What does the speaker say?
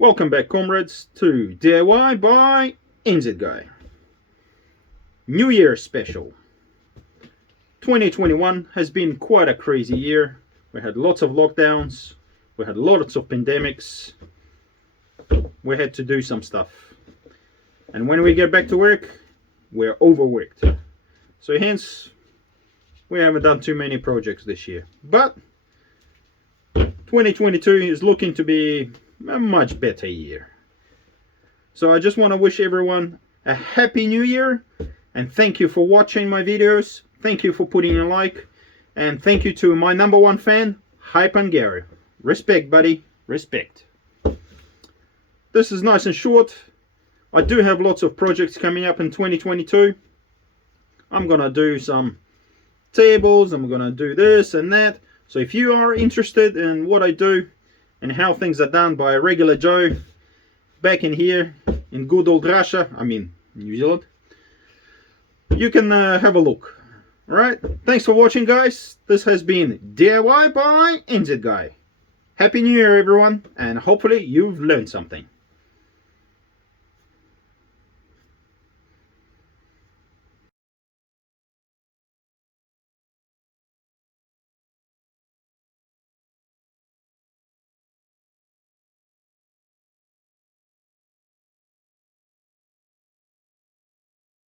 Welcome back, comrades, to DIY by NZguy. New Year special. 2021 has been quite a crazy year. We had lots of lockdowns, we had lots of pandemics, we had to do some stuff. And when we get back to work, we're overworked. So hence, we haven't done too many projects this year. But 2022 is looking to be a much better year. So I just want to wish everyone a happy new year, and thank you for watching my videos. Thank you for putting a like, and thank you to my #1 fan, Gary. Respect, buddy, respect. This is nice and short. I do have lots of projects coming up in 2022. I'm gonna do some tables, I'm gonna do this and that. So if you are interested in what I do and how things are done by a regular Joe back in here in good old Russia, I mean New Zealand, you can have a look. Alright, thanks for watching, guys. This has been DIY by NZguy. Happy New Year, everyone, and hopefully you've learned something.